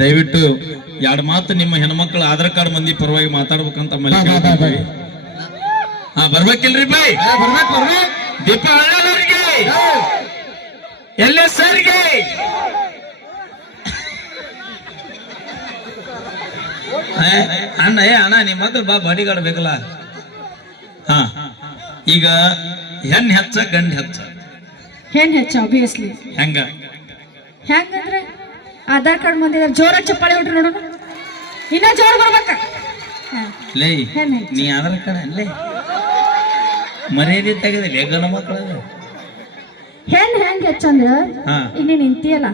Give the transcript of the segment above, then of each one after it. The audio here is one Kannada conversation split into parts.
ದಯವಿಟ್ಟು ಎರಡು ಮಾತು ನಿಮ್ಮ ಹೆಣ್ಮಕ್ಳು ಆಧಾರ್ ಕಾರ್ಡ್ ಮಂದಿ ಪರವಾಗಿ ಮಾತಾಡ್ಬೇಕಂತ ಹಾ ಬರ್ಬೇಕಿಲ್ರಿ ಬೈ ದೀಪ ಹಳ್ಳರಿಗೆ ಎಲ್ಲೇ ಸರ್ಗೆ ಅಣ್ಣ ಅಣ್ಣ ನಿಮ್ಮ ಮಕ್ಕಳು ಬಾ ಬಾಡಿಗಾರ್ಡ್ ಬೇಕಲ್ಲ. ಹಾ ಈಗ ಹೆಣ್ ಹೆಚ್ಚ ಗಂಡ್ ಹೆಚ್ಚ ಆಬ್ವಿಯಸ್ಲಿ ಹೆಂಗಂದ್ರೆ ಆಧಾರ್ ಕಾರ್ಡ್ ಮಂದಿ ಜೋರಾಗಿ ಚಪ್ಪಾಳೆ ಹೊಟ್ರಿ ನೋಡೋಣ ಇನ್ನ ಜೋರ್ ಬರ್ಬೇಕ ಲೇ ನೀ ಆಧಾರ್ ಕಾರ್ಡ್ ಅಲ್ಲೇ ಮರ್ಯಾದೆ ತೆಗೆದಿಲ್ಲ ಗಣ ಮಕ್ಕಳ ಹೆಂಗ್ ಹೆಚ್ಚಂದ್ರ ಈಗ ನೀನ್ ನಿಂತಿಯಲ್ಲ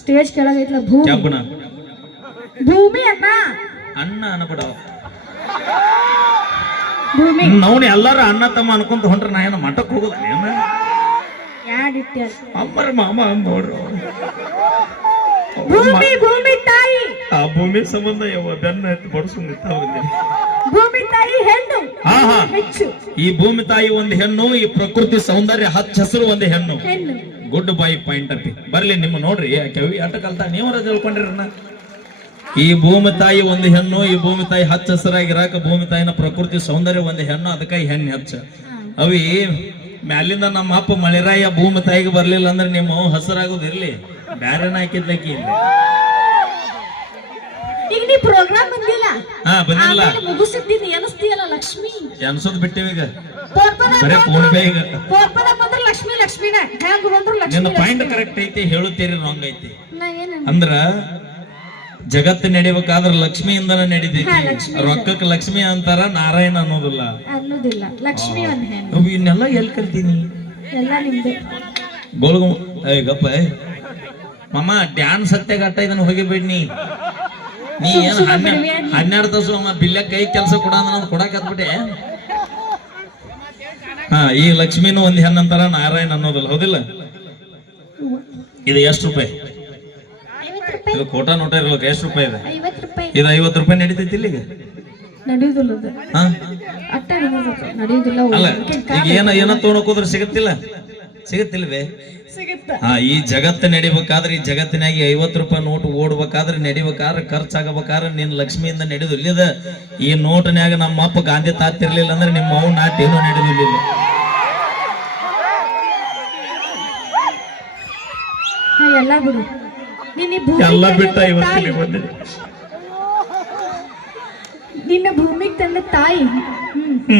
ಸ್ಟೇಜ್ ಕೆಳಗೈತ್ಲ ಭೂಮಿ ಅಣ್ಣ ಅನ್ಬಿಡ ಭೂಮಿ ನಾವು ಎಲ್ಲಾರು ಅಣ್ಣ ತಮ್ಮ ಅನ್ಕೊಂತ ಹೊಂಟ್ರ ನಾ ಏನು ಮಠಕ್ಕೆ ಹೋಗುದ ಅಮ್ಮರ ಮಾಮ ನೋಡ್ರು ಭೂಮಿ ತಾಯಿ ಆ ಭೂಮಿ ಸಂಬಂಧ ಯಾವ ಬೆನ್ನ ಎತ್ತು ಬಡಿಸು ಭೂಮಿ ತಾಯಿ ಹೆಣ್ಣು ಈ ಭೂಮಿ ತಾಯಿ ಒಂದು ಹೆಣ್ಣು, ಈ ಪ್ರಕೃತಿ ಸೌಂದರ್ಯ ಹಚ್ಚ ಹಸಿರು ಒಂದು ಹೆಣ್ಣು. ಗುಡ್ ಬೈ ಪಾಯಿಂಟ್ ಅಪ್ಪಿ ಬರ್ಲಿ ನಿಮ್ಮ ನೋಡ್ರಿ ಕವಿ ಆಟ ಕಲ್ತ ನೀವರ ತಿಳ್ಕೊಂಡಿರಣ್ಣ. ಈ ಭೂಮಿ ತಾಯಿ ಒಂದು ಹೆಣ್ಣು, ಈ ಭೂಮಿ ತಾಯಿ ಹಚ್ಚ ಹಸಿರಾಗಿರಾಕ ಭೂಮಿ ತಾಯಿನ ಪ್ರಕೃತಿ ಸೌಂದರ್ಯ ಒಂದು ಹೆಣ್ಣು, ಅದಕ್ಕೆ ಹೆಣ್ಣು ಹೆಚ್ಚ. ಅವಿ ಮ್ಯಾಲಿಂದ ನಮ್ಮ ಅಪ್ಪ ಮಳೆರಾಯ ಭೂಮಿ ತಾಯಿಗೆ ಬರ್ಲಿಲ್ಲ ಅಂದ್ರೆ ನಿಮ್ಮ ಹಸಿರಾಗೋದಿರ್ಲಿ, ಬ್ಯಾರೇನ ಹಾಕಿದ್ಲಕ್ಕಿ ಇಲ್ಲಿ. ಈಗ ನೀ ಪ್ರೋಗ್ರಾಮ್ ಬಂದಿಲ್ಲ ಬಂದಿಲ್ಲ ಮುಗಿಸಿದ್ದೀನಿ ಎನಸ್ತೀಯಲ್ಲ ಲಕ್ಷ್ಮಿ ಎನ್ಸೋದ್ ಬಿಟ್ಟಿವೀಗ ಬರೇ ಫೋನ್ ಪೇ ಈಗ ಲಕ್ಷ್ಮಿ ಲಕ್ಷ್ಮಿನ ಹ್ಯಾಂಗ ಬಂದ್ರು ಲಕ್ಷ್ಮಿ. ನಿನ್ನ ಪಾಯಿಂಟ್ ಕರೆಕ್ಟ್ ಐತಿ, ಹೇಳುತ್ತೀರಿ ರಾಂಗ್ ಐತಿ. ಅಂದ್ರ ಜಗತ್ತು ನಡಿಬೇಕಾದ್ರ ಲಕ್ಷ್ಮಿಯಿಂದನ ನಡಿದೈತಿ. ರೊಕ್ಕಕ್ಕೆ ಲಕ್ಷ್ಮಿ ಅಂತಾರ, ನಾರಾಯಣ ಅನ್ನೋದಿಲ್ಲ. ಲಕ್ಷ್ಮಿ ಇನ್ನೆಲ್ಲ ಎಲ್ಲಿ ಕಲ್ತೀನಿ ಎಲ್ಲ ನಿಮ್ದು ಗೋಳ್ಗು ಗಪ್ಪ ಮಮ್ಮ ಡ್ಯಾನ್ಸ್ ಸತ್ಯಾಗಟ್ಟ ಇದನ್ನ ಹೋಗಿಬಿಡ್ನಿ. ನೀ ಏನ್ 12 ತಾಸು ಬಿಲ್ಲ ಕೈ ಕೆಲಸ ಕೊಡ ಕೊಡಾಕ್ ಹತ್ಬಿಟ್ಟೆ. ಈ ಲಕ್ಷ್ಮಿನೂ ಒಂದ್ ಹೆಣ್ಣಂತಾರ, ನಾರಾಯಣ ಅನ್ನೋದಿಲ್ಲ, ಹೌದಿಲ್ಲ? ಇದು ಎಷ್ಟು ರೂಪಾಯಿ? ಇದು ಕೋಟಾ ನೋಟ ಇರಲ್ಲ, ಎಷ್ಟು ರೂಪಾಯಿ ಇದೆ? ಇದು 50 ರೂಪಾಯಿ ನಡೀತೈತಿ ಇಲ್ಲಿಗ? ಅಲ್ಲ ಈಗ ಏನ ತಗೊಳಕೋದ್ರ ಸಿಗತ್ತಿಲ್ವೇ? ಈ ಜಗತ್ತು ನಡಿಬೇಕಾದ್ರೆ, ಈ ಜಗತ್ತಿನಾಗಿ 50 ರೂಪಾಯಿ ನೋಟ್ ಓಡ್ಬೇಕಾದ್ರೆ, ನಡಿಬೇಕಾದ್ರೆ, ಖರ್ಚಾಗಬೇಕಾದ್ರೆ ನಿನ್ ಲಕ್ಷ್ಮಿಯಿಂದ ನಡೆದು ಇಲ್ಲದ. ಈ ನೋಟ್ನ್ಯಾಗ ನಮ್ಮ ಅಪ್ಪ ಗಾಂಧಿ ತಾತಿರ್ಲಿಲ್ಲ ಅಂದ್ರೆ ನಿಮ್ಮ ಅವ್ ನಾಟ್ ಏನೋ ನಡೆದಿಲ್ಲ. ಎಲ್ಲ ಬಿಟ್ಟ ನಿನ್ನ ಭೂಮಿಗೆ ತಂದ ತಾಯಿ,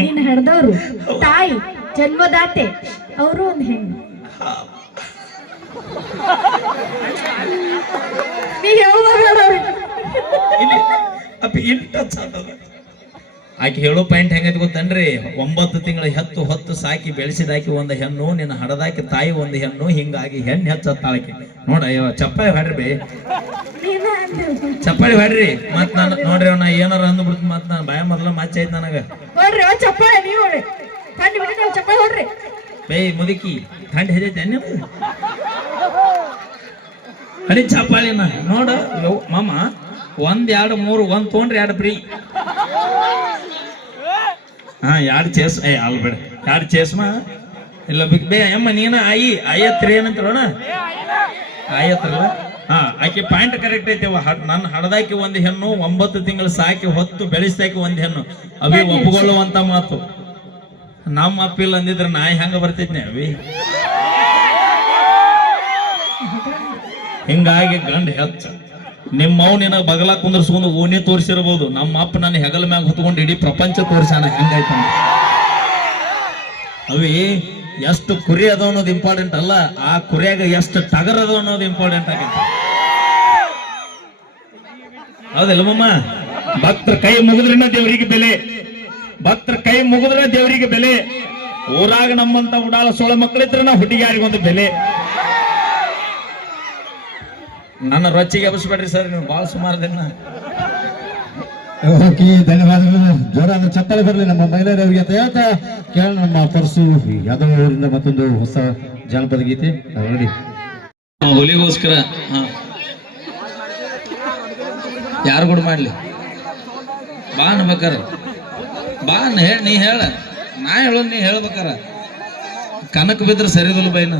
ನಿನ್ನ ಹಡ್ದವ್ರು ತಾಯಿ ಜನ್ಮದಾತೆ, ಅವರು ಒಂದು ಹೆಣ್ಣು. ಆಕೆ ಹೇಳೋ ಪಾಯಿಂಟ್ ಹೆಂಗೈತಿ ಗೊತ್ತನ್ರಿ? 9 ತಿಂಗಳ ಹೊತ್ತು ಸಾಕಿ ಬೆಳೆಸಿದಾಕಿ ಒಂದು ಹೆಣ್ಣು, ನಿನ್ನ ಹಡದಾಕಿ ತಾಯಿ ಒಂದು ಹೆಣ್ಣು, ಹಿಂಗಾಗಿ ಹೆಣ್ಣು ಹೆಚ್ಚತ್ತಾಳಕಿ. ನೋಡ ಚಪ್ಪಾಳಿ ಹಾಡ್ರಿ, ಚಪ್ಪಾಳಿ ಹಾಡ್ರಿ. ಮತ್ ನಾನು ನೋಡ್ರಿ ನಾ ಏನಾರ ಅಂದ್ಬಿಡ್ತು, ಮತ್ ನಾನು ಭಯ ಮೊದಲ ಮಚ್ಚ ಐತ್ ನನಗ. ಬೇ ಮುದುಕಿ ಥಂಡ್ ಹೆದೈತೆ ನೀವು ಕಡಿ ಚಪ್ಪಾಳಿನ ನೋಡ ಮಾಮ. 1 2 3 1 ತೊಗೊಂಡ್ರಿ 2 ಫ್ರೀ. 2 ಚೇಸ್ ಅಲ್ ಬೇಡ, 2 ಚೇಸ್ಮಾ ಇಲ್ಲ ಬಿಗ್ ಬೇ ಅಮ್ಮ. ನೀನ ಆಯತ್ರಿ ಏನಂತಾರೋಣ ಆಯತ್ರಲ್ಲ. ಆಕೆ ಪಾಯಿಂಟ್ ಕರೆಕ್ಟ್ ಐತೆವ. ನನ್ನ ಹಡದಾಕಿ ಒಂದು ಹೆಣ್ಣು, 9 ತಿಂಗಳು ಸಾಕಿ ಹೊತ್ತು ಬೆಳೆಸಾಕಿ ಒಂದು ಹೆಣ್ಣು. ಅವಿ ಒಪ್ಪಿಕೊಳ್ಳುವಂತ ಮಾತು. ನಮ್ಮ ಅಪ್ಪಿಲ್ಲ ಅಂದಿದ್ರೆ ನಾಯಿ ಹೆಂಗ ಬರ್ತಿದ್ನೆ ಅವಿ. ಹಿಂಗಾಗಿ ಗಂಡ ಹೆಚ್ಚ. ನಿಮ್ಮವ್ ನಿನ್ನ ಬಗಲ ಕುಂದ್ರಸ್ಕೊಂಡು ಓಣಿ ತೋರಿಸಿರ್ಬೋದು, ನಮ್ಮ ಅಪ್ಪ ನನ್ನ ಹೆಗಲ ಮ್ಯಾಗ ಹೊತ್ಕೊಂಡು ಇಡೀ ಪ್ರಪಂಚ ತೋರಿಸಾನ ಹೆಂಗಾಯ್ತ. ಅವಿ ಎಷ್ಟು ಕುರಿ ಅದ ಅನ್ನೋದು ಇಂಪಾರ್ಟೆಂಟ್ ಅಲ್ಲ, ಆ ಕುರಿಯಾಗ ಎಷ್ಟು ಟಗರ್ ಅದ ಅನ್ನೋದು ಇಂಪಾರ್ಟೆಂಟ್ ಆಗೈತೆ. ಹೌದಿಲ್ಲ ಮಮ್ಮ? ಭಕ್ತರ ಕೈ ಮುಗಿದ್ರಿನ ದೇವರಿಗೆ ಬೆಲೆ, ಭಕ್ತರ ಕೈ ಮುಗಿದ್ರೆ ದೇವರಿಗೆ ಬೆಲೆ. ಊರಾಗ ನಮ್ಮಂತ ಉಡಾಳ ಸೋಳ ಮಕ್ಕಳಿದ್ರೆ ನಾವು ಹುಡುಗಿಯಾರಿಗೊಂದು ಬೆಲೆ. ನನ್ನ ರೊಚ್ಚಿಗೆ ಎಬ್ಬಿಸ್ಬೇಡ್ರಿ ಸರ್, ನೀವು ಬಹಳ ಸುಮಾರು ದಿನ. ಓಕೆ, ಧನ್ಯವಾದಗಳು. ಜೋರಾದ ಚಪ್ಪಾಳೆ ಬರಲಿ ನಮ್ಮ ಮಹಿಳೆಯರಿಗೆ ಅಂತ ಹೇಳ್ತಾ ಕೇಳ ನಮ್ಮ ಪರ್ಸು ಯಾದವ್ ಅವರಿಂದ ಮತ್ತೊಂದು ಹೊಸ ಜಾನಪದ ಗೀತೆ ನೋಡಿ. ಹುಲಿಗೋಸ್ಕರ ಯಾರು ಕೂಡ ಮಾಡ್ಲಿ ಬಾ ಅನ್ಬೇಕಾರ. ಬಾ ನೀ ಹೇಳ, ನಾ ಹೇಳೋದು ನೀ ಹೇಳ್ಬೇಕಾರ. ಕನಕ್ ಬಿದ್ರೆ ಸರಿದಲ್ಲ ಬೈನ.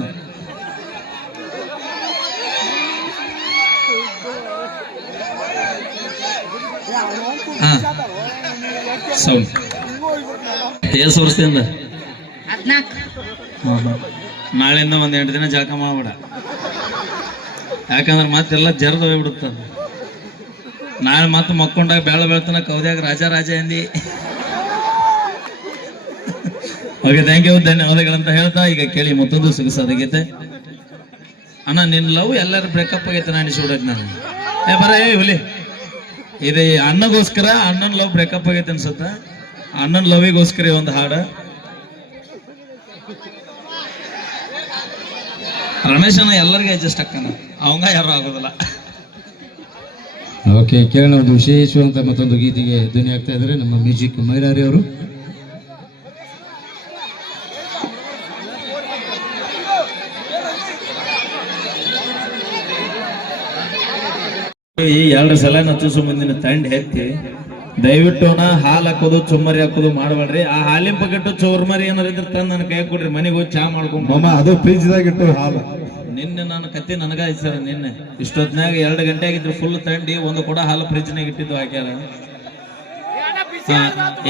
ಹಾ ಸೌಂಡ್ ಎಷ್ಟು ವರ್ಷದಿಂದ? 14. ನಾಳೆಯಿಂದ ಒಂದ್ 8 ದಿನ ಜಳಕ ಮಾಡ್ಬೇಡ, ಯಾಕಂದ್ರೆ ಮತ್ತೆಲ್ಲ ಜರ್ದು ಹೋಗ್ಬಿಡುತ್ತ. ನಾಳೆ ಮತ್ತೆ ಮಕ್ಕೊಂಡಾಗ ಬೆಳ ಬೆಳ್ತನ ಕೌದ್ಯಾಗ ರಾಜ ಎಂದಿ. ಓಕೆ, ಥ್ಯಾಂಕ್ ಯು, ಧನ್ಯವಾದಗಳಂತ ಹೇಳ್ತಾ ಈಗ ಕೇಳಿ ಮತ್ತೊಂದು ಸೊಗಸಾದ ಗೀತೆ. ಅಣ್ಣ ನಿನ್ ಲವ್ ಎಲ್ಲರೂ ಬ್ರೇಕಪ್ ಆಗೈತೆ ನಾನು ಅನಿಸ್ಬಿಡೈತೆ ನಾನು. ಬರ ಹುಲಿ ಇದು ಅಣ್ಣಗೋಸ್ಕರ, ಅಣ್ಣನ ಲವ್ ಬ್ರೇಕಪ್ ಆಗೈತೆ ಅನ್ಸುತ್ತ. ಅಣ್ಣನ ಲವಿಗೋಸ್ಕರ ಒಂದು ಹಾಡು. ರಮೇಶನ ಎಲ್ಲರಿಗೂ ಅಡ್ಜಸ್ಟ್ ಅಕ್ಕನ, ಅವಂಗ ಯಾರು ಆಗೋದಿಲ್ಲ. ಓಕೆ, ಕೇಳೋಣ. ಒಂದು ವಿಶೇಷವಂತ ಮತ್ತೊಂದು ಗೀತೆಗೆ ಧ್ವನಿ ಆಗ್ತಾ ಇದ್ದಾರೆ ನಮ್ಮ ಮ್ಯೂಸಿಕ್ ಮೈಲಾರಿ ಅವರು. ಈ 2 ಸಲ ನಚ್ಚಿಸೋ ಮುಂದಿನ ತಂಡ ಹೆತ್ತಿ ದಯವಿಟ್ಟು ಹಾಲು ಹಾಕೋದು ಚುಮ್ಮರಿ ಹಾಕೋದು ಮಾಡಬೇಡ್ರಿ. ಆ ಹಾಲಿನ ಪಕೆಟ್ಟು ಚೋರ್ಮರಿ ಏನಾರ ಇದ್ರೆ ತಂದು ನನ್ನ ಕೈ ಕೊಡ್ರಿ, ಮನೆಗೆ ಹೋಗಿ ಚಾ ಮಾಡ್ಕೊಂಡ್. ಅದು ಫ್ರಿಜ್ದಾಗಿಟ್ಟು ಹಾಲು ನಿನ್ನೆ ನನ್ನ ಕತ್ತಿ ನನಗ ಸರ್, ನಿನ್ನೆ ಇಷ್ಟೊತ್ನಾಗ 2 ಗಂಟೆ ಆಗಿದ್ರು ಫುಲ್ ತಂಡಿ, ಒಂದು ಕೂಡ ಹಾಲು ಫ್ರಿಜ್ನಾಗ ಇಟ್ಟಿದ್ದು ಹಾಕ್ಯಾರ.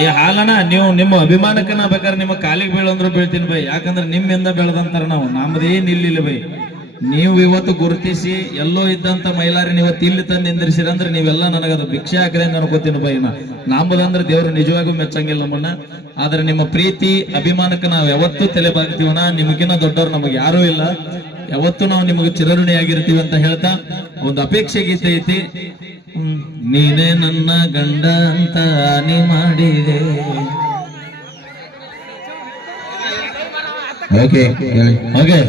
ಈ ಹಾಲನ ನೀವು ನಿಮ್ಮ ಅಭಿಮಾನಕ್ಕೆ ನಾ ಬೇಕಾದ್ರೆ ನಿಮ್ಮ ಕಾಲಿಗೆ ಬೀಳಂದ್ರು ಬೀಳ್ತೀನಿ ಬೈ, ಯಾಕಂದ್ರೆ ನಿಮ್ಮಿಂದ ಬೆಳೆದಂತಾರ ನಾವು, ನಮ್ದೇನ್ ಇಲ್ಲಿಲ್ಲ ಬೈ. ನೀವು ಇವತ್ತು ಗುರುತಿಸಿ ಎಲ್ಲೋ ಇದ್ದಂತ ಮೈಲಾರಿನ ಇವತ್ತು ಇಲ್ಲಿ ತಂದು ನಿಂದಿರಿಸಿರಂದ್ರೆ ನೀವೆಲ್ಲ ನನಗದು ಭಿಕ್ಷೆ ಹಾಕದೆ ಅನ್ಕೋತೀನಿ ಬೈ. ನಂಬುದಂದ್ರೆ ದೇವ್ರು ನಿಜವಾಗೂ ಮೆಚ್ಚಂಗಿಲ್ಲ ನಮ್ಮನ್ನ. ಆದ್ರೆ ನಿಮ್ಮ ಪ್ರೀತಿ ಅಭಿಮಾನಕ್ಕೆ ನಾವು ಯಾವತ್ತೂ ತಲೆ ಬಾಗ್ತೀವನ, ನಿಮಗಿನ್ನ ದೊಡ್ಡವ್ರು ನಮಗೆ ಯಾರೂ ಇಲ್ಲ, ಯಾವತ್ತೂ ನಾವು ನಿಮಗೆ ಚಿರಋಣಿಯಾಗಿರ್ತೀವಿ ಅಂತ ಹೇಳ್ತಾ ಒಂದು ಅಪೇಕ್ಷೆ ಗೀತೆ ಐತಿ. ನೀನೇ ನನ್ನ ಗಂಡ ಅಂತ ನೀ ಮಾಡಿದೆ. ಓಕೆ,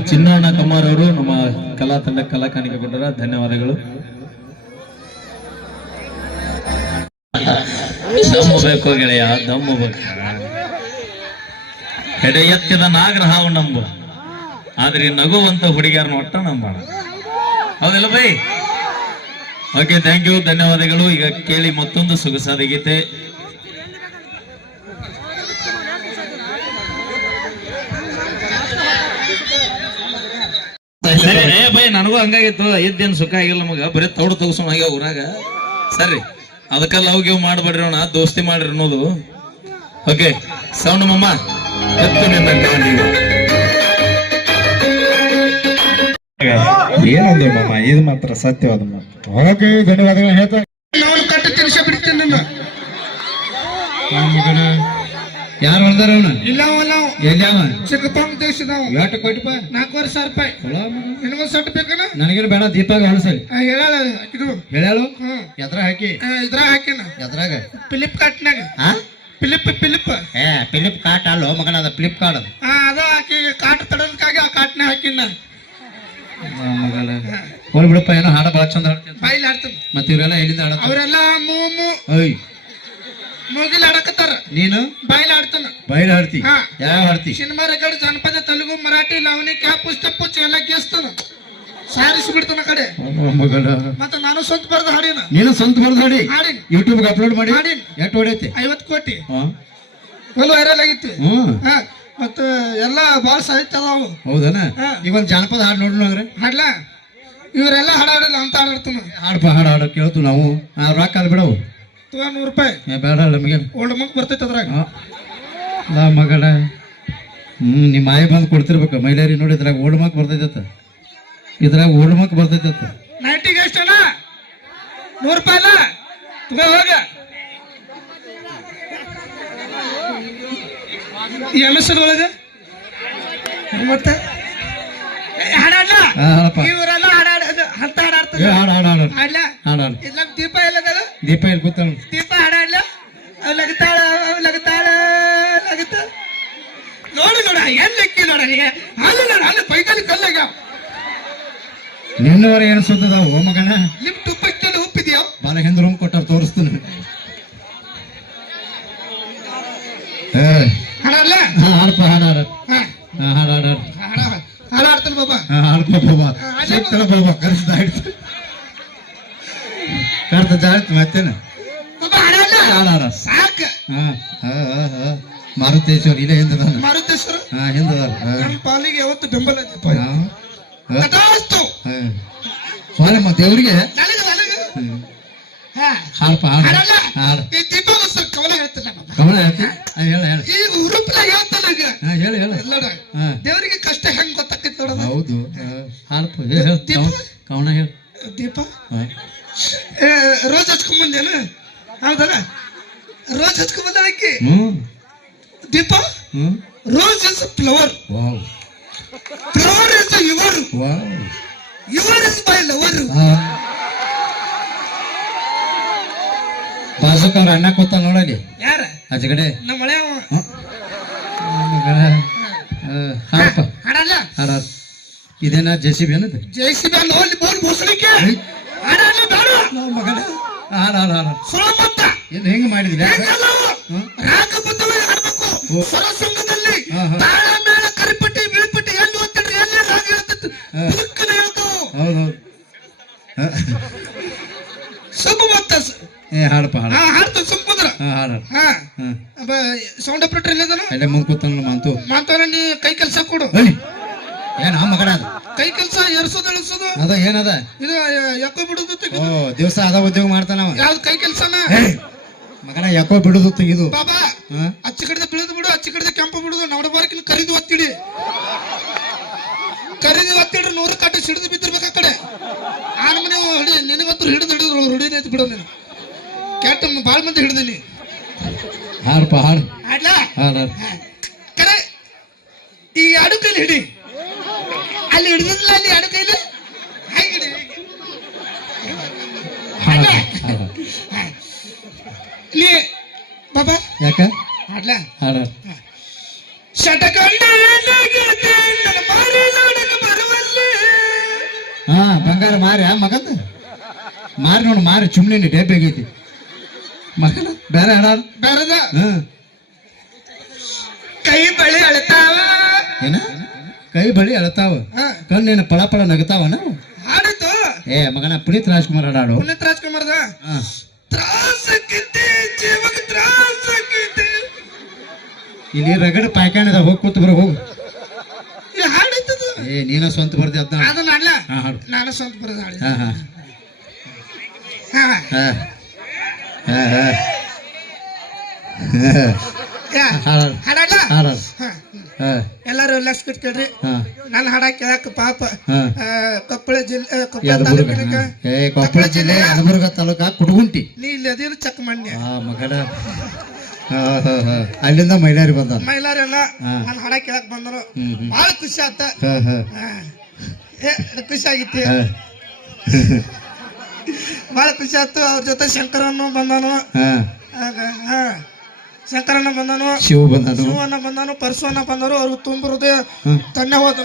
ಚಿನ್ನಣ್ಣ ಕಮ್ಮಾರ್ ಅವರು ನಮ್ಮ ಕಲಾ ತಂಡ ಕಲಾ ಕಾಣಿಕೆ ಕೊಟ್ಟರ, ಧನ್ಯವಾದಗಳು. ದಮ್ಮು ಬೇಕು ಗೆಳೆಯ, ದಮ್ಮು ಬೇಕು. ಎಡೆ ಎತ್ತಿದ ನಾಗರಹಾವು ನಂಬು, ಆದ್ರೆ ನಗುವಂತ ಹುಡುಗಿಯರನ್ನ ಒಟ್ಟ ನಂಬೋಣ, ಹೌದಿಲ್ಲ ಬೈ? ಓಕೆ, ಥ್ಯಾಂಕ್ ಯು, ಧನ್ಯವಾದಗಳು. ಈಗ ಕೇಳಿ ಮತ್ತೊಂದು ಸೊಗಸಾದ ಗೀತೆ. ಬೈ ನನಗೂ ಹಂಗಾಗಿತ್ತು, ಇದ್ದೇನು ಸುಖ ಆಗಿಲ್ಲ ನಮಗ, ಬರೀ ತೌಡು ತಗಸೋಣ ಆಗ್ಯಾವ ಊರಾಗ. ಸರಿ, ಅದಕ್ಕೆಲ್ಲ ಅವ್ ಮಾಡ್ಬೇಡ್ರಿ ಅಣ್ಣ, ದೋಸ್ತಿ ಮಾಡ್ರಿ ಅನ್ನೋದು. ಓಕೆ, ಸೌಂಡ್ ಮಮ್ಮ ಎತ್ತು ಏನಂದ್ರೆ ಮಾಮ, ಇದು ಮಾತ್ರ ಸತ್ಯವಾದ ಮಾತು. ಓಕೆ, ಧನ್ಯವಾದಗಳು ಹೇಳ್ತಾ ನಾನು ಕಟ್ಟ ತಿನ್ಸ ಬಿಡ್ತೇನೆ ನನ್ನ. ಯಾರು ಹೊಡೆದಾರ ಅವನು? ಇಲ್ಲ ಅವಲ್ಲ, ಎಲ್ಲಿಯಾವ? ಚಿಕ್ಕಪ್ಪನ ದೇಶದವ. ಎಷ್ಟು ಕೊಟ್ಟಪ್ಪ? 4,500 ರೂಪಾಯಿ. ನಿನಗೊಂದು ಸಟ್ ಬೇಕನ? ನನಗೇನು ಬೇಡ, ದೀಪಾಗ ಹೊಳಸಲಿ. ಹೇಳ ಇದು ಹೇಳು. ಎದ್ರ ಹಾಕಿ? ಇದ್ರಾಗ ಹಾಕಿನ. ಎದ್ರಾಗ? ಫ್ಲಿಪ್ಕಾರ್ಟ್ನಾಗ. ಫಿಲಿಪ್ ಫಿಲಿಪ್ ಕಾರ್ಟ್ ಅಲ್ಲೋ ಮಗನ, ಅದ ಫ್ಲಿಪ್ ಕಾರ್ಡ್ ಅದು. ಅದ ಹಾಕಿ ಕಾಟ್ ತಡೋದಕ್ಕಾಗಿ ಆ ಕಾಟ್ನ ಹಾಕಿನ ನಾನು. ಹೋಲ್ ಬಿಡಪ್ಪ, ಏನೋ ಹಾಡ ಭಾಳ ಚಂದ ಹಾಡ್ತೀನಿ. ಬಾಯಿಲ್ ಆಡ್ತೀನಿ. ಮತ್ತೆ ಇವರೆಲ್ಲ ಎಲ್ಲಿಂದ ಹಾಡ? ಅವರೆಲ್ಲ ಮೂಗಿಲ್ ಆಡಕತ್ತಾರ. ನೀನು ಬಾಯಿಲ್ ಆಡ್ತಾನ. ಬಾಯಿಲ್ ಹಾಡ್ತಿ? ಯಾವ ಹಾಡ್ತಿ? ಸಿನಿಮಾ ರೆಕಾರ್ಡ್, ಜನಪದ, ತೆಲುಗು, ಮರಾಠಿ, ಲಾವಣಿ, ಕ್ಯಾಪ್, ಸ್ಟೆಪ್ ಎಲ್ಲ ಕೇಳಿಸ್ತಾನ, ಸಾರಿಸಿ ಬಿಡ್ತಾನ ಕಡೆ. ಮತ್ತೆ ನಾನು ಸ್ವಂತ ಬರ್ದ ಹಾಡಿನ. ನೀನು ಸ್ವಂತ ಬರ್ದ ಹಾಡಿ ಹಾಡಿನ, ಯೂಟ್ಯೂಬ್ ಅಪ್ಲೋಡ್ ಮಾಡಿ. ಹಾಡಿನ. ಎಷ್ಟು ಹೊಡೈತಿ? 50 ಕೋಟಿ. ಫುಲ್ ವೈರಲ್ ಆಗಿತ್ತು. ಮತ್ತೆ ಎಲ್ಲ ಬಾಳ ಸಾಹಿತ್ಯ ಅದಾವು. ಹೌದನ? ಈಗ ಒಂದು ಜಾನಪದ ಹಾಡು ನೋಡ್ಲು ಅಂದ್ರೆ ಹಾಡ್ಲಾ? ಇವರೆಲ್ಲ ಹಾಡಾಡಿಲ್ಲ ಅಂತ ಹಾಡಾಡ್ತಾನ. ಹಾಡಪ್ಪ, ಹಾಡು ಕೇಳ್ತು ನಾವು. ರೊಕ್ಕ ಅದು ಬಿಡವು, 100 ರೂಪಾಯಿ ಬೇಡ. ನಮಗೆ ಓಲ್ಡ್ ಮಕ್ ಬರ್ತೈತೆ ಅದ್ರಾಗ. ಮಗಳ ನಿಮ್ಮ ಆಯಿ ಬಂದು ಕೊಡ್ತಿರ್ಬೇಕು. ಮೈಲಾರಿ ನೋಡಿ, ಇದ್ರಾಗ ಓಲ್ಡ್ ಮಕ್ ಬರ್ತೈತೆ, ಇದ್ರಾಗ ಓಲ್ಡ್ ಮಕ್ ಬರ್ತೈತೆ. ನೈಟಿಗೆ ಎಷ್ಟಣ್ಣ? 100 ರೂಪಾಯಿ ಅಲ್ಲ, ತುಂಬ ಹೋಗ. ಎಮಸದೊಳಗೆ ಮತ್ತೆ ಹಾಡಾಡ್ಲ? ಇವರೆಲ್ಲ ಅಂತ ಹಾಡಾಡ್ತಾರೆ. ಇಲ್ಲ ದೀಪ ಎಲ್ಲದಳ? ದೀಪ ಎಲ್ಲಿ ಕೂತಾಳ? ದೀಪ ಹಾಡಾಡ್ಲ? ಲಗತಾಳ ಲಗತಾಳ ಲಗತ ನೋಡಿ ನೋಡ, ಎಲ್ಲಿ ನೋಡ, ಅಲ್ಲಿ ನೋಡ, ಅಲ್ಲಿ ಪೈಕಲ್ಲಿ ಕಲ್ಲಾಗ. ನಿನ್ನವರ ಏನು ಸುತ್ತದಾವ ಓ ಮಗನ? ನಿಮ್ ತುಪ್ಪಕ್ಕೆಲ್ಲ ಉಪ್ಪಿದ್ಯೋ? ಬಾಲ ಹಿಂದ್ ರೂಮ್ ಕೊಟ್ಟಾರ, ತೋರಿಸ್ತೀನಿ. ಹಾಡಲ್ಲ? ಹಾಡಪ್ಪ, ಹಾಡಾಡ ಹಾಡಾಡ್ತಾನೆ ಬಾಬಾ. ಹಾಡ್ಕೋ ಬಾಬಾ, ಸಿಗ್ತಾಳ ಬಾಬಾ, ಕರೆಸ್ತಾ ಇಡ್ತು ಕರ್ತ ಜಾಡ್ತು. ಮತ್ತೇನು ಬಾಬಾ ಹಾಡಲ್ಲ? ಹಾಡಾಡ ಸಾಕ. ಮಾರುತೇಶ್ವರ ಇಲ್ಲೇ ಹಿಂದದ. ಮಾರುತೇಶ್ವರ ಹಿಂದದ. ನಮ್ಮ ಪಾಲಿಗೆ ಯಾವತ್ತು ಬೆಂಬಲ ಸ್ವಾಮಿ ದೇವರಿಗೆ. ಹಾಡಪ್ಪ ಹಾಡು ಹಾಡಲ್ಲ ಹಾಡು ಈ ದೀಪಗೋಸ್ಕರ ಕವನ ಹೇಳ್ತಾನ ಬಾಬಾ ಕವನ ಹೇಳ್ತಿ ಹೇಳ ಹೇಳ ಈ ಹುರುಪ್ನಾಗ ಹೇಳ್ತಾನ ಈಗ ಹೇಳ ಹೇಳ ನೋಡ ಹಾ ದೇವರಿಗೆ ಕಷ್ಟ ಹೆಂಗ್ ಗೊತ್ತಾಕೈತಿ ನೋಡೋದು ಹೌದು ಹಾಡಪ್ಪ ಹೇಳ ಕವನ ಹೇಳ ದೀಪ ರೋಜ್ ಹಚ್ಕೊಂಬಂದೇನು ಹೌದಲ್ಲ ರೋಜ್ ಹಚ್ಕೊಂಬಂದಕ್ಕೆ ದೀಪ rose is flower wow flower is your wow your is my lover ಬಾಜುಕ ಅವ್ರ ಅಣ್ಣ ಕೂತ ನೋಡಲಿ ಯಾರ ಆಚೆಗಡೆ ನಮ್ಮ ಮಳೆ ಹಾಡಪ್ಪ ಹಾಡಲ್ಲ ಹಾಡ ಇದೇನ ಜೆಸಿಬಿ ಏನದು ಜೈಸಿಬಿ ಅಲ್ಲ ಅಲ್ಲಿ ಬೋಲ್ ಬೋಸಲಿಕ್ಕೆ ಹಾಡಲ್ಲ ಬೇಡ ಮಗನ ಹಾಡ ಹಾಡ ಹಾಡ ಸೋಮತ್ತ ಇದು ಹೆಂಗ್ ಮಾಡಿದ್ರಿ ರಾಗಬದ್ಧವಾಗಿ ಹಾಡ್ಬೇಕು ಸ್ವರ ಸಂಘದಲ್ಲಿ ತಾಳ ಮೇಳ ಕರಿಪಟ್ಟಿ ಬಿಳಿಪಟ್ಟಿ ಎಲ್ಲಿ ಓದ್ತಿಡ್ರಿ ಎಲ್ಲಿ ರಾಗ ಹೇಳ್ತಿತ್ತು ಬಿರುಕ್ಕನೆ ಹೇಳ್ತಾವು ಹೌದೌದು ಸುಮ್ಮತ್ತ ಏ ಹಾಡಪ್ಪ ಹಾಡ ಹಾಡ್ತಾವ ಸುಮ್ಮಂದ್ರ ಹಾಡ ಸೌಂಡ್ ಆಪರೇಟರ್ ಇಲ್ಲದನು ಅಲ್ಲೇ ಮುಂದ್ ಕೂತಲ್ಲ ಮಂತು ಮಾತಾಡ ನೀ ಕೈ ಕೆಲಸ ಕೊಡು ಏನ ಮಗನ ಅದು ಕೈ ಕೆಲಸ ಎರ್ಸೋದು ಇಳಿಸೋದು ಅದ ಏನದ ಇದು ಯಾಕೋ ಬಿಡುದು ಓ ದಿವಸ ಅದ ಉದ್ಯೋಗ ಮಾಡ್ತಾನ ಅವ ಯಾವ್ದು ಕೈ ಕೆಲಸನ ಮಗನ ಯಾಕೋ ಬಿಡುದು ತೆಗಿದು ಬಾಬಾ ಅಚ್ಚ ಕಡೆದ ಬಿಳಿದು ಬಿಡು ಅಚ್ಚ ಕಡೆದ ಕೆಂಪ ಬಿಡುದು ನವಡಬಾರಕಿನ ಕರಿದು ಒತ್ತಿಡಿ ಕರಿದು ಒತ್ತಿಡ್ರಿ 100 ಕಾಟ ಸಿಡಿದು ಬಿದ್ದಿರ್ಬೇಕ ಆ ಕಡೆ ಆನ ಮನೆ ಹಿಡಿ ನಿನಗಂತೂ ಹಿಡಿದು ರೂಢಿನ ಐತಿ ಬಿಡೋ ನೀನು ಕೆಟ್ಟ ಬಾಳ ಮಂದಿ ಹಿಡಿದೀನಿ ಹಾಡಪ್ಪ ಹಾಡು ಆಡ್ಲಾ ಹಾಡ ಕರೆ ಈ ಅಡು ಕೈಲಿ ಹಿಡಿ ಅಲ್ಲಿ ಹಿಡಿದಿಲ್ಲ ಅಲ್ಲಿ ಅಡು ಕೈಲಿ ಹೇಗೆ ಹಿಡಿ ನೀ ಬಾಬಾ ಯಾಕ ಆಡ್ಲಾ ಹಾಡ ಶಟಕಂಡ ಹಾ ಬಂಗಾರ ಮಾರಿ ಮಗಂದ ಮಾರಿ ನೋಡು ಮಾರಿ ಚುಮ್ನಿ ಡೇಬ್ ಆಗೈತಿ ಮಗನ ಬೇರೆ ಹಾಡ ಬೇರದ ಹ್ಮ್ ಕೈ ಬಳಿ ಅಳ್ತಾವ ಏನ ಕೈ ಬಳಿ ಅಳತಾವ ಕಣ್ಣೇನ ಪಳ ಪಳ ನಗತಾವನ ಹಾಡಿತು ಏ ಮಗನ ಪುನೀತ್ ರಾಜ್ಕುಮಾರ್ ಹಾಡಾಡು ಪುನೀತ್ ರಾಜ್ಕುಮಾರ್ದ ತ್ರಾಸಕ್ಕಿದ್ದೆ ಜೀವಕ್ಕೆ ತ್ರಾಸಕ್ಕಿದ್ದೆ ಇಲ್ಲಿ ರಗಡ ಪಾಯ್ಕಾಣದ ಹೋಗಿ ಕೂತ್ ಬರ ಹೋಗು ಈ ಹಾಡಿತ್ತದು ಏ ನೀನ ಸ್ವಂತ ಬರ್ದಿ ಅದನ್ನ ಅದನ್ನ ಅಲ್ಲ ಹಾ ಹಾಡು ನಾನು ಸ್ವಂತ ಬರೋದು ಹಾಡಿ ಹಾ ಹಾ ಹಾ ಹಾ ಹಾ ಹಾ ಯಾ ಹಾಡು ಹಾಡಲ್ಲ ಹಾಡು ಹಾ ಹಾ ಎಲ್ಲಾರು ಲೆಸ್ ಕೇಳ್ರಿ ಹಾ ನಾನು ಹಾಡ ಕೇಳಕ್ ಪಾಪ ಹಾ ಕೊಪ್ಪಳ ಜಿಲ್ಲೆ ಕೊಪ್ಪಳ ಯದಬುರ್ಗ ತಾಲೂಕಿನ ಏ ಕೊಪ್ಪಳ ಜಿಲ್ಲೆ ಯದಬುರ್ಗ ತಾಲೂಕ ಕುಟಗುಂಟಿ ನೀ ಇಲ್ಲಿ ಅದೇನು ಚೆಕ್ ಮಾಡಿ ಆ ಮಗನ ಅಲ್ಲಿಂದ ಮೈಲಾರಿ ಬಂದ ಮಹಿಳೆಯರೆಲ್ಲ ನಾನು ಹಾಡ ಕೇಳಕ್ ಬಂದರು ಬಹಳ ಖುಷಿ ಆತ ಖುಷಿ ಆಗಿತ್ತು ಬಹಳ ಖುಷಿ ಆಯ್ತು ಅವ್ರ ಜೊತೆ ಶಂಕರನ್ನು ಬಂದನು ಶಂಕರಣ್ಣ ಬಂದನು ಶಿವ ಬಂದನು ಶಿವಣ್ಣ ಬಂದನು ಪರಶುವಣ್ಣ ಬಂದರು ಅವ್ರು ತುಂಬಿರೋದು ಧನ್ಯವಾದ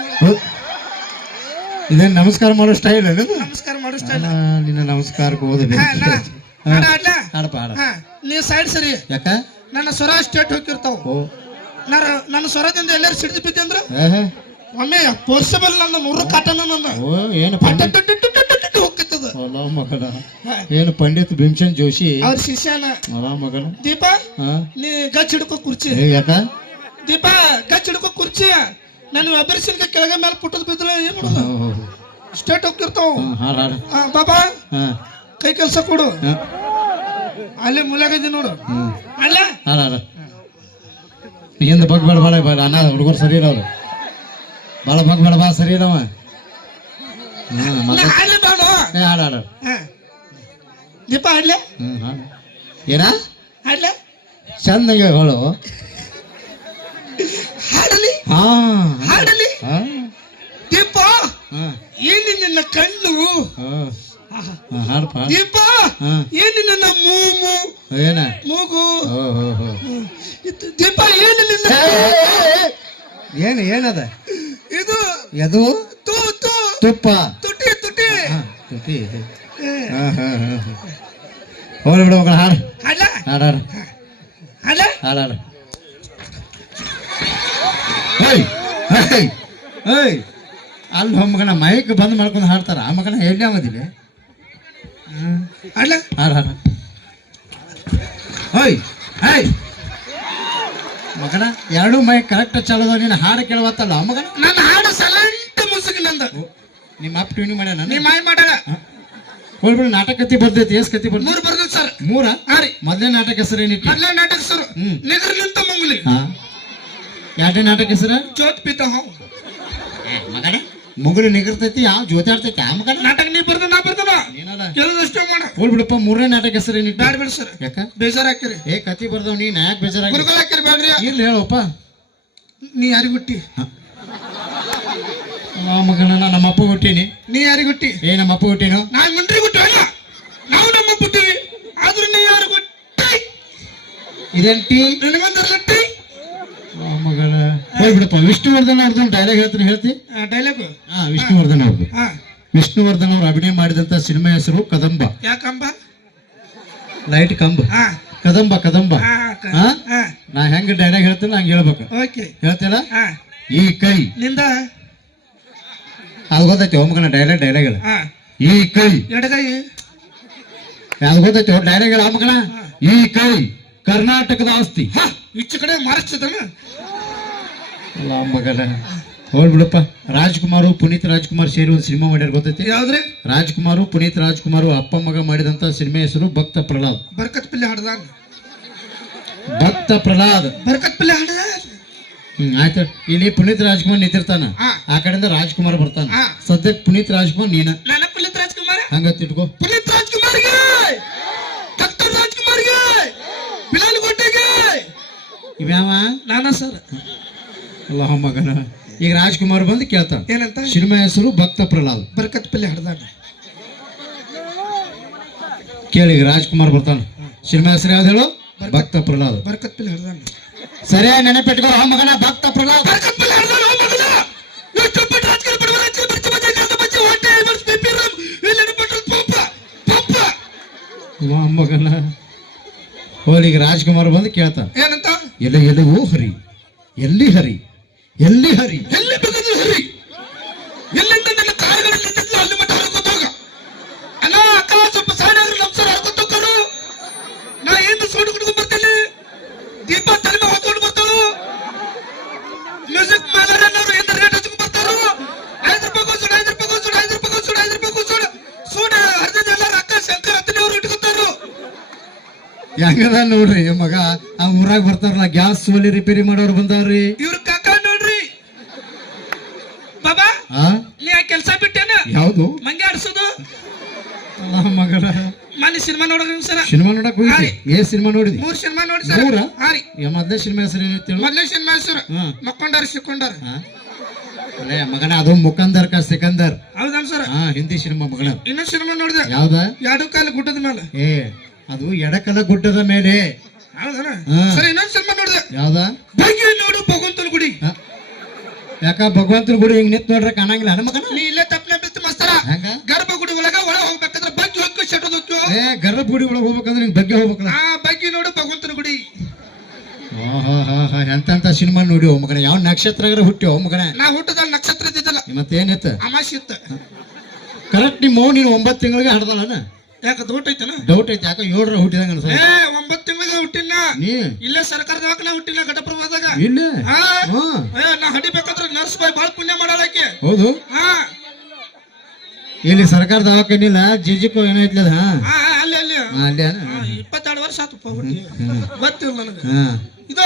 ಇದೇನ್ ನಮಸ್ಕಾರ ಮಾಡೋ ಸ್ಟೈಲ್ ನಮಸ್ಕಾರ ಮಾಡೋ ಸ್ಟೈಲ್ ನಿನ್ನ ನಮಸ್ಕಾರಕ್ಕೆ ಓದಬೇಕು ಹಾಡಪ್ಪ ಹಾಡ ನೀವು ಸೈಡ್ ಸರಿ ಯಾಕ ನನ್ನ ಸ್ವರ ಸ್ಟೇಟ್ ಹೋಗಿರ್ತಾವ ನನ್ನ ಸ್ವರದಿಂದ ಎಲ್ಲರೂ ಸಿಡಿದು ಬಿದ್ದೆ ಅಂದ್ರ ಒಮ್ಮೆ ಪೋರ್ಸಬಲ್ ನನ್ನ 100 ಕಾಟನ ನನ್ನ ಏನು ಹೋಗ್ತದ ಮಗನ ಏನು ಪಂಡಿತ್ ಭೀಮಸೇನ್ ಜೋಶಿ ಅವ್ರ ಶಿಷ್ಯನ ಮಗನ ದೀಪ ನೀ ಗಚ್ ಹಿಡ್ಕೋ ಕುರ್ಚಿ ಯಾಕ ದೀಪ ಗಚ್ ಹಿಡ್ಕೋ ಕುರ್ಚಿ ನಾನು ಅಬರ್ಸಿನ ಕೆಳಗೆ ಮೇಲೆ ಪುಟ್ಟದ ಬಿದ್ರೆ ಏನ್ ಮಾಡೋದು ಸ್ಟೇಟ್ ಹೋಗಿರ್ತಾವ ಬಾಬಾ ಕೈ ಕೆಲಸ ಕೊಡು ಅಲ್ಲಿ ಮುಲಾಗದಿ ನೋಡು ಅಲ್ಲ ಹಿಂದ ಬಗ್ಬೇಡ ಬಾಳ ಅನ್ನ ಹುಡುಗರು ಸರಿ ಇರೋರು ಬಾಳ ಬಗ್ಬೇಡ ಬಾ ಸರಿ ಇರವ ಹಾಡ ದೀಪ ಹಾಡ್ಲೆ ಏನ ಹಾಡ್ಲೆ ಚಂದಂಗೆ ಹೇಳು ಹಾಡಲಿ ಹಾ ಹಾಡಲಿ ದೀಪ ಏನು ನಿನ್ನ ಕಣ್ಣು ಹಾಡಪ್ಪ ದೀಪ ಏನು ನಿನ್ನ ಮೂಗು ಏನ ಮೂಗು ದೀಪ ಏನು ನಿನ್ನ ಏನು ಏನದ ಇದು ಎದು ತುಪ್ಪ ತುಟಿ ತುಟಿ ತುಟಿ ಹೋಗ್ಲಿ ಬಿಡು ಮಕ್ಕಳ ಹಾಡು ಹಾಡ ಹಾಡ ಹಾಡ ಹಾಡ ಅಲ್ಲಿ ಮಗನ ಮೈಕ್ ಬಂದ್ ಮಾಡ್ಕೊಂಡು ಹಾಡ್ತಾರ ಆ ಮಗನ ಎಲ್ಲಿ ಆಗೋದಿಲ್ಲ ಹಾಡ ಹಾಡ ಹಾಡ ಹೋಯ್ ಹಾಯ್ ಮಗನ ಎರಡು ಮೈಕ್ ಕರೆಕ್ಟ್ ಚಾಲೋದ ನೀನು ಹಾಡು ಕೇಳವತ್ತಲ್ಲ ಆ ಮಗನ ನನ್ನ ಹಾಡು ಸಲಂಟ ಮುಸುಗಿ ನಂದ ನಿಮ್ಮ ಅಪ್ ಟ್ಯೂನಿಂಗ್ ಮಾಡ್ಯಾನ ನೀ ಮಾಯ ಮಾಡಲ್ಲ ಹೋಗ್ಬಿಡು ನಾಟಕ ಕತ್ತಿ ಬರ್ತೈತಿ ಎಸ್ ಕತ್ತಿ ಬರ್ತೈತಿ 3 ಬರ್ದ ಸರ್ ಮೂರ ಹಾ ರೀ ಮೊದಲನೇ ನಾಟಕ ಹೆಸರು ಏನಿಟ್ಟು ಮೊದಲೇ ನಾಟಕ ಸರ್ ನಿಗರ್ಲಿಂತ ಮಂಗುಲಿ ಹಾ ಎರಡನೇ ನಾಟಕ ಹೆಸರು ಜೋತ್ ಪಿತ ಹಾವು ಮಗನ ಮಗಳು ನಿಗರ್ತೈತಿ ಯಾವ ಜೊತೆ ಆಡ್ತೈತಿ ಆ ಮಗನ ನಾಟಕ ನೀ ಬರ್ದ ನಾ ಬರ್ದಲ್ಲ ಏನಲ್ಲ ಕೇಳಿದಷ್ಟೇ ಮಾಡ ಹೋಲ್ ಬಿಡಪ್ಪ ಮೂರನೇ ನಾಟಕ ಹೆಸರು ಏನಿಟ್ಟು ಬ್ಯಾಡ ಬೇಡ ಸರ್ ಯಾಕ ಬೇಜಾರ್ ಹಾಕಿರಿ ಏ ಕತಿ ಬರ್ದವ್ ನೀ ಯಾಕೆ ಬೇಜಾರಾಗಿ ಗುರುಗಳು ಹಾಕಿರಿ ಬ್ಯಾಡ್ರಿ ಇರ್ಲಿ ಹೇಳಪ್ಪ ನೀ ಯಾರಿಗ್ ಹುಟ್ಟಿ ಆ ಮಗನ ನಮ್ಮ ಅಪ್ಪ ಹುಟ್ಟೀನಿ ನೀ ಯಾರಿಗ್ ಹುಟ್ಟಿ ಏ ನಮ್ಮ ಅಪ್ಪ ಹುಟ್ಟೀನು ನಾ ಮುಂಡ್ರಿ ಹುಟ್ಟಿ ಅಲ್ಲ ನಾವು ನಮ್ಮ ಹುಟ್ಟಿವಿ ಆದ್ರೂ ನೀ ಯಾರು ಹುಟ್ಟಿ ಇದೇಂಟಿ ನಿನಗೊಂದರ್ಲಟ್ಟಿ ಮಗಳ ಹೋಗ್ಬಿಡಪ್ಪ ವಿಷ್ಣುವರ್ಧನ್ ಅವ್ರದ್ದು ಡೈಲಾಗ್ ಹೇಳ್ತಿ ಡೈಲಾಗು ಹಾ ವಿಷ್ಣುವರ್ಧನ್ ಅವ್ರದ್ದು ಹಾ ವಿಷ್ಣುವರ್ಧನ್ ಅವರು ಅಭಿನಯ ಮಾಡಿದಂತ ಸಿನಿಮಾ ಹೆಸರು ಕದಂಬ ಯಾಕಂಬ ಲೈಟ್ ಕಂಬ ಹಾ ಕದಂಬ ಕದಂಬ ಹಾ ಹಾ ಹಾ ನಾ ಹೆಂಗ ಡೈಲಾಗ್ ಹೇಳ್ತೀನಿ ಹಂಗ ಹೇಳ್ಬೇಕು ಓಕೆ ಹೇಳ್ತೀರಾ ಹಾ ಈ ಕೈ ನಿಂದ ಅದು ಗೊತ್ತೈತಿ ಹೋಮಗನ ಡೈಲಾಗ್ ಹೇಳ ಹಾ ಈ ಕೈ ಎಡಗೈ ಅದು ಗೊತ್ತೈತಿ ಡೈಲಾಗ್ ಹೇಳ ಮಗನ ಈ ಕೈ ಕರ್ನಾಟಕದ ಆಸ್ತಿ ಹಾ ಈಚೆ ಕಡೆ ಮಹಾರಾಷ್ಟ್ರದನ ಅಲ್ಲ ಮಗನ ಹೋಗ್ಬಿಡಪ್ಪ ರಾಜ್ಕುಮಾರ್ ಪುನೀತ್ ರಾಜ್ಕುಮಾರ್ ಸೇರಿ ಒಂದು ಸಿನಿಮಾ ಮಾಡ್ಯಾರ ಗೊತ್ತೈತಿ ಯಾವ್ದ್ರಿ ರಾಜ್ಕುಮಾರ್ ಪುನೀತ್ ರಾಜ್ಕುಮಾರ್ ಅಪ್ಪ ಮಗ ಮಾಡಿದಂತ ಸಿನಿಮಾ ಹೆಸರು ಭಕ್ತ ಪ್ರಹ್ಲಾದ್ ಬರ್ಕತ್ ಪಿಲ್ಲೆ ಹಾಡ್ದಾನ ಭಕ್ತ ಪ್ರಹ್ಲಾದ್ ಬರ್ಕತ್ ಪಿಲ್ಲೆ ಹಾಡ್ದ ಆಯ್ತು ಇಲ್ಲಿ ಪುನೀತ್ ರಾಜ್ಕುಮಾರ್ ನಿಂತಿರ್ತಾನ ಹಾ. ಆ ಕಡೆಯಿಂದ ರಾಜ್ಕುಮಾರ್ ಬರ್ತಾನ ಹಾ. ಸದ್ಯಕ್ಕೆ ಪುನೀತ್ ರಾಜ್ಕುಮಾರ್ ನೀನ ನನ್ನ ಪುನೀತ್ ರಾಜ್ಕುಮಾರ್ ಹಂಗ ತಿಟ್ಕೋ ಪುನೀತ್ ರಾಜ್ಕುಮಾರ್ಗೆ ಡಾಕ್ಟರ್ ರಾಜ್ಕುಮಾರ್ಗೆ ಬಿಲಾಲ್ ಕೋಟೆಗೆ ಇವ್ಯಾವ ನಾನಾ ಸರ್ ಅಲ್ಲ ಮಗನ ಈಗ ರಾಜ್ಕುಮಾರ್ ಬಂದು ಕೇಳ್ತಾನ ಏನಂತ ಸಿನಿಮಾ ಹೆಸರು ಭಕ್ತ ಪ್ರಹ್ಲಾದ್ ಬರ್ಕತ್ ಪಿಲ್ಲೆ ಹಾಡ್ದಾನ ಕೇಳಿ ಈಗ ರಾಜ್ಕುಮಾರ್ ಬರ್ತಾನ ಸಿನಿಮಾ ಹೆಸರು ಯಾವ್ದು ಹೇಳು ಭಕ್ತ ಪ್ರಹ್ಲಾದ್ ಬರ್ಕತ್ ಪಿಲ್ಲೆ ಹಾಡ್ದಾನ ಸರಿಯಾಗಿ ನೆನಪಿಟ್ಕೋ ಆ ಮಗನ ಭಕ್ತ ಪ್ರಹ್ಲಾದ್ ಬರ್ಕತ್ ಪಿಲ್ಲೆ ಹಾಡ್ದಾನ ಓ ಮಗನ ಎಷ್ಟು ಪಟ್ಟು ರಾಜಕೀಯ ಪಡುವ ರಾಜ್ಯ ಬರ್ಚ ಬಜೆ ಕಾದ ಬಚ್ಚೆ ಹೊಟ್ಟೆ ಬರ್ಚ ಬಿಪಿರಂ ಇಲ್ಲಿ ಪಟ್ಟಲ್ ಪಂಪ ಪಂಪ ಆ ಮಗನ ಹೋಲಿ ಈಗ ರಾಜ್ಕುಮಾರ್ ಬಂದು ಕೇಳ್ತಾನ ಏನಂತ ಎಲ್ಲವೂ ಹರಿ ಎಲ್ಲಿ ಹರಿ ಎಲ್ಲಿ ಹರಿ ಎಲ್ಲಿ ಬೇಕಾದ್ರೂ ಹರಿ ಎಲ್ಲಿಂದ ನನ್ನ ಕಾರುಗಳಲ್ಲಿ ನಿಂತಿದ್ಲು ಅಲ್ಲಿ ಮಟ್ಟ ಹರ್ಕೋತ ಹೋಗ ಅಣ್ಣ ಅಕ್ಕ ಸ್ವಲ್ಪ ಸೈಡ್ ಆದ್ರೆ ನಮ್ಸರ್ ಹರ್ಕೋತ ಹೋಗೋಣ ನಾ ಏನು ಸೌಂಡ್ ಕುಡ್ಕೊಂಡ್ ಬರ್ತೇನೆ ದೀಪ ತಲೆ ಮೇಲೆ ಹಾಕೊಂಡು ಬರ್ತಾಳು ಮ್ಯೂಸಿಕ್ ಮಾಲರನ್ನವರು ಏನು ರೇಟ್ ಹಚ್ಕೊಂಡ್ ಬರ್ತಾರು 5 ರೂಪಾಯಿ ಕೂಸೋಣ 5 ರೂಪಾಯಿ ಕೂಸೋಣ 5 ರೂಪಾಯಿ ಕೂಸೋಣ 5 ರೂಪಾಯಿ ಕೂಸೋಣ ಸೂಡ ಹರಿದ ಎಲ್ಲ ಅಕ್ಕ ಶಂಕರ್ ಹತ್ತನೇವ್ರು ಇಟ್ಕೊತಾರು ಹೆಂಗದ ನೋಡ್ರಿ ಮಗ ಆ ಊರಾಗ ಬರ್ತಾರಲ್ಲ ಗ್ಯಾಸ್ ಒಲಿ ರಿಪೇರಿ ಮಾಡೋರು ಬಂದಾರ್ರಿ ಇವ್ರ ಕಾಕ ನೋಡ್ರಿ ಬಾಬಾ ಆ ನೀ ಆ ಕೆಲಸ ಬಿಟ್ಟೇನ ಯಾವ್ದು ಮಂಗೆ ಆಡ್ಸೋದು ಮಗನ ಮನೆ ಸಿನಿಮಾ ನೋಡೋಣ ಸರ ಸಿನಿಮಾ ನೋಡಕ್ ಹೋಗಿದ್ರಿ ಏ ಸಿನಿಮಾ ನೋಡಿದ್ರಿ 3 ಸಿನಿಮಾ ನೋಡಿ ಸರ್ ಮೂರ ಹಾ ರೀ ಮೊದ್ಲೇ ಸಿನಿಮಾ ಹೆಸರು ಏನಂತೇಳು ಮೊದಲನೇ ಸಿನಿಮಾ ಹೆಸರು ಹ್ಮ್ ಮಕ್ಕೊಂಡಾರ ಸಿಕ್ಕೊಂಡಾರ ಅಲ್ಲೇ ಮಗನ ಅದು ಮುಕಂದರ್ ಕಾ ಸಿಕಂದರ್ ಹೌದನ್ ಸರ್ ಹಿಂದಿ ಸಿನಿಮಾ ಮಗನ ಇನ್ನೊಂದು ಸಿನಿಮಾ ನೋಡಿದೆ ಯಾವ್ದ ಎರಡು ಕಾಲು ಗುಡ್ಡದ ಮೇಲೆ ಏ ಅದು ಎಡಕಲ ಗುಡ್ಡದ ಮೇಲೆ ಹೌದನ ಹಾ. ಸರ್ ಇನ್ನೊಂದು ಸಿನಿಮಾ ನೋಡಿದೆ ಯಾವ್ದ ಬಗ್ಗೆ ನೋಡು ಭಗವಂತನ ಗುಡಿ ಹ? ಯಾಕ ಭಗವಂತನ ಗುಡಿ ಹಿಂಗ್ ನಿಂತ್ ನೋಡ್ರೆ ಕಾಣಂಗಿಲ್ಲ ಹಣ ಮಗನ ನೀ ಇಲ್ಲೇ ತಪ್ಪನೆ ಬಿತ್ತು ಮಸ್ತರ ಹಂಗ ಗರ್ಭ ಗುಡಿ ಒಳಗ ಹೋಗ್ಬೇಕಾದ್ರೆ ಬಗ್ಗೆ ಹೋಗಿ ಶೆಟ್ಟದ ಏ ಗರ್ಭ ಗುಡಿ ಒಳಗೆ ಹೋಗ್ಬೇಕಂದ್ರೆ ನಿಂಗೆ ಬಗ್ಗೆ ಹೋಗ್ಬೇಕಲ್ಲ ಆ ಬಗ್ಗೆ ನೋಡು ಭಗವಂತನ ಗುಡಿ ಎಂತ ಸಿನಿಮಾ ನೋಡಿ ಓ ಮಗನ ಯಾವ ನಕ್ಷತ್ರಗಾರ ಹುಟ್ಟಿ ಓ ಮಗನ ನಾ ಹುಟ್ಟದ ನಕ್ಷತ್ರ ಇದ್ದಿದ್ದಲ್ಲ ಮತ್ತೇನಿತ್ತು ಅಮಾಸಿ ಇತ್ತ ಕರೆಕ್ಟ್ ನಿಮ್ಮ ಮೌ ನೀನು 9 ತಿಂಗಳಿಗೆ ಹಡ್ದಲ್ಲ ಯಾಕ ದೊಡ್ಡ ಐತನ ಡೌಟ್ ಐತಿ ಯಾಕ 7 ಹುಟ್ಟಿದಂಗ ಅನ್ಸ ಏ 9 ತಿಂಗಳಿಗೆ ಹುಟ್ಟಿಲ್ಲ ನೀ ಇಲ್ಲೇ ಸರ್ಕಾರ ದವಾಖಾನೆ ಹುಟ್ಟಿಲ್ಲ ಘಟಪ್ರಭಾದಾಗ ಇಲ್ಲ ಹಾ ಹಾ ಏ ನಾ ಹಡಿಬೇಕಾದ್ರೆ ನರ್ಸ್ ಬಾಯ್ ಬಾಳ್ ಪುಣ್ಯ ಮಾಡಾಳಕ್ಕೆ ಹೌದು ಹಾ ಇಲ್ಲಿ ಸರ್ಕಾರ ದವಾಖಾನಿಲ್ಲ ಜಿಜಿಕೋ ಏನೈತ್ಲ ಅದ ಹಾ ಹಾ ಅಲ್ಲಿ ಅಲ್ಲಿ ಅಲ್ಲಿ 22 ವರ್ಷ ಆತಪ್ಪ ಹುಟ್ಟಿ ಗೊತ್ತಿಲ್ಲ ನನಗೆ ಹಾ ಇದು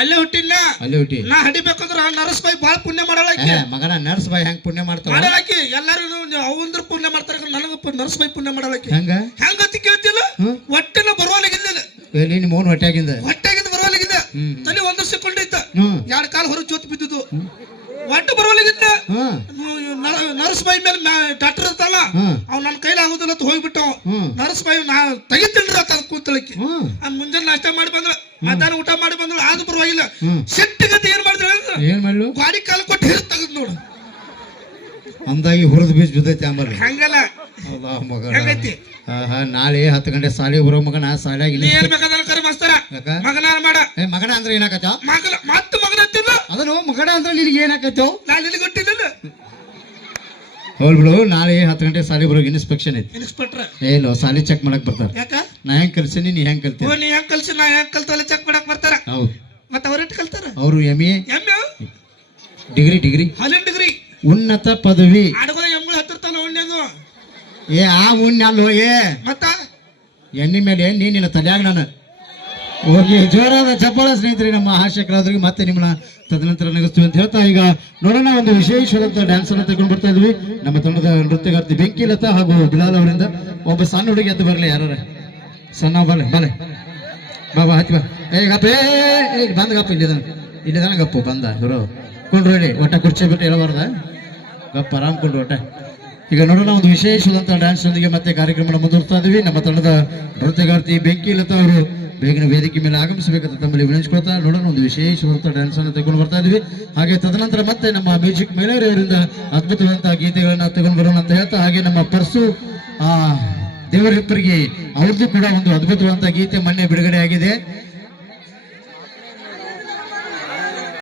ಅಲ್ಲೇ ಹುಟ್ಟಿಲ್ಲ ಅಲ್ಲಿ ಹುಟ್ಟಿ ನಾ ಹಡಿಬೇಕಂದ್ರ ನರ್ಸ್ ಬಾಯ್ ಬಾಳ್ ಪುಣ್ಯ ಮಾಡಾಳಕ್ಕೆ ಮಗನ ನರ್ಸ್ ಬಾಯ್ ಹೆಂಗ್ ಪುಣ್ಯ ಮಾಡ್ತಾವ ಮಾಡಾಳಕ್ಕೆ ಎಲ್ಲಾರು ಅವಂದ್ರ ಪುಣ್ಯ ಮಾಡ್ತಾರ ನನಗ ನರ್ಸ್ ಬಾಯ್ ಪುಣ್ಯ ಮಾಡಾಳಕ್ಕೆ ಹೆಂಗ ಹೆಂಗತಿ ಕೇಳ್ತಿಲ್ಲ ಹೊಟ್ಟೆನ ಬರುವಲ್ಲಿಗಿಲ್ಲ ಎಲ್ಲಿ ನಿಮ್ಮ ಮೌನ್ ಹೊಟ್ಟಾಗಿಂದ ಹೊಟ್ಟೆಗಿಂದ ಬರುವಲ್ಲಿಗಿಲ್ಲ ತಲೆ ಒಂದು ಸೆಕೆಂಡ್ ಹ್ಮ್ 2 ಕಾಲು ಹೊರಗೆ ಜೋತ್ ಬಿದ್ದಿದ್ದು ಹೊಟ್ಟೆ ಬರುವಲ್ಲಿಗಿಲ್ಲ ಹ್ಮ್ ನರ್ಸ್ ಬಾಯ್ ಮೇಲೆ ಡಾಕ್ಟರ್ ಇರ್ತಲ್ಲ ಅವ್ ನನ್ನ ಕೈಲಿ ಆಗುದಿಲ್ಲ ಅಂತ ಹೋಗ್ಬಿಟ್ಟು ನರ್ಸ್ ಬಾಯ್ ನಾ ತೆಗಿತಿಲ್ರಿ ಅಂತ ಕೂತಳಕ್ಕೆ ಮುಂಜಾನೆ ನಾಷ್ಟ ಮಾಡಿ ಬಂದ್ರ ಮಧ್ಯಾಹ್ನ ಊಟ ಮಾಡಿ ಬಂದಳು ಆದ್ರೂ ಪರವಾಗಿಲ್ಲ ಸಿಟ್ಟಿಗತಿ ಏನ್ ಮಾಡಿದ್ರೆ ಏನ್ ಮಾಡ್ಲು ಗಾಡಿ ಕಾಲು ಕೊಟ್ಟು ಹಿರ್ ತೆಗೆದ್ ನೋಡು ಅಂದಾಗಿ ಹುರಿದ ಬೀಜ ಬಿದ್ದೈತಿ ಆಂಬಲ್ಲಿ ಹಂಗಲ್ಲ ಅಲ್ಲಾ ಮಗನ ಹೆಂಗೈತಿ ನಾಳೆ 10 ಗಂಟೆ ಸಾಲಿಗೆ ಬರೋ ಮಗನ ಸಾಲಿಯಾಗಿ ನೀ ಏನ್ ಬೇಕಾದ್ರೆ ಕರೆ ಮಾಸ್ತರ ಯಾಕ ಮಗನ ಮಾಡ ಏ ಮಗನ ಅಂದ್ರೆ ಏನಾಕತ್ತ ಮಗನ ಮತ್ತೆ ಮಗನ ಅಂತಿಲ್ಲ ಅದನ್ನು ಮಗನ ಅಂದ್ರೆ ನಿನಗೆ ಏನಾಕತ್ತೋ ನಾನು ನಿನಗೆ ಗೊತ್ತಿಲ್ಲ ಹೋಗ್ಬಿಡು ನಾಳೆ 10 ಗಂಟೆ ಸಾಲಿ ಬರೋ ಇನ್ಸ್ಪೆಕ್ಷನ್ ಐತಿ ಇನ್ಸ್ಪೆಕ್ಟ್ರ ಏಲೋ ಸಾಲಿ ಚೆಕ್ ಮಾಡಕ್ ಬರ್ತಾರ ಯಾಕ ನಾ ಹೆಂಗ್ ಕಲ್ಸೀನಿ ನೀ ಹೆಂಗ್ ಕಲ್ತಿ ನೀ ಹೆಂಗ್ ಕಲ್ಸಿ ನಾ ಹೆಂಗ್ ಕಲ್ತಲ್ಲ ಚೆಕ್ ಮಾಡಕ್ ಬರ್ತಾರ ಹೌದು ಮತ್ತ ಅವ್ರಿಟ್ಟು ಕಲ್ತಾರ ಅವರು MA ಡಿಗ್ರಿ ಹಾಲಿನ ಡಿಗ್ರಿ ಉನ್ನತ ಪದವಿ ಆಡುಗಳ ಎಮ್ಗಳು ಹತ್ತಿರ್ತಾನ ಒಣ್ಣೆದು ಏ ಆ ಉಣ್ಣ ಅಲ್ಲೋ ಏ ಮತ್ತ ಎಣ್ಣೆ ಮೇಲೆ ಎಣ್ಣೆ ನಿನ್ನ ತಲೆಯಾಗ ನಾನು ಹೋಗಿ ಜೋರಾದ ಚಪ್ಪಾಳ ಸ್ನೇಹಿತರೆ ನಮ್ಮ ಹಾಸ್ಯಕರಾದ್ರಿಗೆ ಮತ್ತೆ ನಿಮ್ಮನ್ನ ತದನಂತರ ನಗಿಸ್ತೀವಿ ಅಂತ ಹೇಳ್ತಾ ಈಗ ನೋಡೋಣ ಒಂದು ವಿಶೇಷವಾದಂತ ಡ್ಯಾನ್ಸ್ ಅನ್ನು ತಗೊಂಡು ಬರ್ತಾ ಇದ್ವಿ ನಮ್ಮ ತಂಡದ ನೃತ್ಯಗಾರ್ತಿ ಬೆಂಕಿ ಲತಾ ಹಾಗೂ ಬಿಲಾಲ್ ಅವರಿಂದ ಒಬ್ಬ ಸಣ್ಣ ಹುಡುಗಿ ಎದ್ದು ಬರಲಿ ಯಾರ ಸಣ್ಣ ಬರ್ಲಿ ಬಲೆ ಬಾಬಾ ಹತ್ತಿ ಬಾ ಗಪ್ಪ ಬಂದ್ ಗಪ್ಪ ಇಲ್ಲಿದಾನ ಗಪ್ಪು ಬಂದ ಇವರು ಕೊಂಡ್ರು ಹೇಳಿ ಒಟ್ಟ ಕುರ್ಚಿ ಬಿಟ್ಟು ಹೇಳಬಾರ್ದ ಗಪ್ಪ ಆರಾಮ್ ಕೊಂಡ್ರು ಒಟ್ಟ ಈಗ ನೋಡೋಣ ಒಂದು ವಿಶೇಷವಾದಂತಹ ಡ್ಯಾನ್ಸ್ ನೊಂದಿಗೆ ಮತ್ತೆ ಕಾರ್ಯಕ್ರಮ ಮುಂದುವರ್ತಾ ಇದ್ವಿ ನಮ್ಮ ತಂಡದ ನೃತ್ಯಗಾರ್ತಿ ಬೆಂಕಿ ಲತಾ ಅವರು ಬೇಗನೆ ವೇದಿಕೆ ಮೇಲೆ ಆಗಮಿಸಬೇಕಂತ ತಮ್ಮಲ್ಲಿ ವಿನಂತಿಸ್ಕೊಳ್ತಾ ನೋಡೋಣ ಒಂದು ವಿಶೇಷವಾದಂತಹ ಡ್ಯಾನ್ಸ್ ಅನ್ನು ತಗೊಂಡು ಬರ್ತಾ ಇದ್ವಿ ಹಾಗೆ ತದನಂತರ ಮತ್ತೆ ನಮ್ಮ ಮ್ಯೂಸಿಕ್ ಮೇಲೆಯವರಿಂದ ಅದ್ಭುತವಾದಂತಹ ಗೀತೆಗಳನ್ನ ತಗೊಂಡು ಬರೋಣ ಅಂತ ಹೇಳ್ತಾ ಹಾಗೆ ನಮ್ಮ ಪರ್ಸು ದೇವರಿಬ್ಬರಿಗೆ ಅವ್ರದ್ದು ಕೂಡ ಒಂದು ಅದ್ಭುತವಾದಂತಹ ಗೀತೆ ಮೊನ್ನೆ ಬಿಡುಗಡೆ ಆಗಿದೆ